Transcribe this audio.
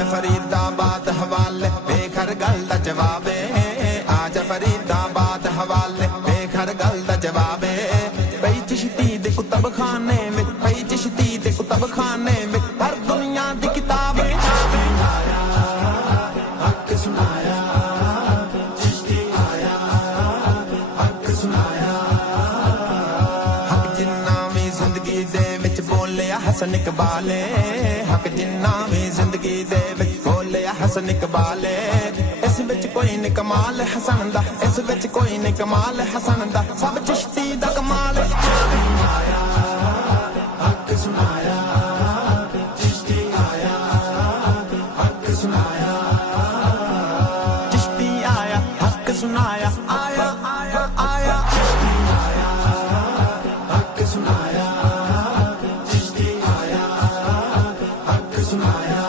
आजा फरीदाबाद हवाले बेखर गल दा जवाबे आजा फरीदाबाद हवाले बेखर गल दा जवाबे पई चिश्ती दे कुतब खाने में पई चिश्ती दे कुतब खाने में हर दुनिया दी किताब आया हक सुनाया चिश्ती आया हक सुनाया हक जिन्ना भी जिंदगी दे विच बोलिया हसन इकबाले हक जिन्ना भी जिंदगी दे विच बोलिया हसन इकबाले इस विच कोई नहीं कमाल हसन दा इस विच कोई नहीं कमाल हसन दा सब चिश्ती दा कमाल आया हक सुनाया चिश्ती आया हक सुनाया चिश्ती आया हक सुनाया आया आया आया चिश्ती आया हक सुनाया चिश्ती आया हक सुनाया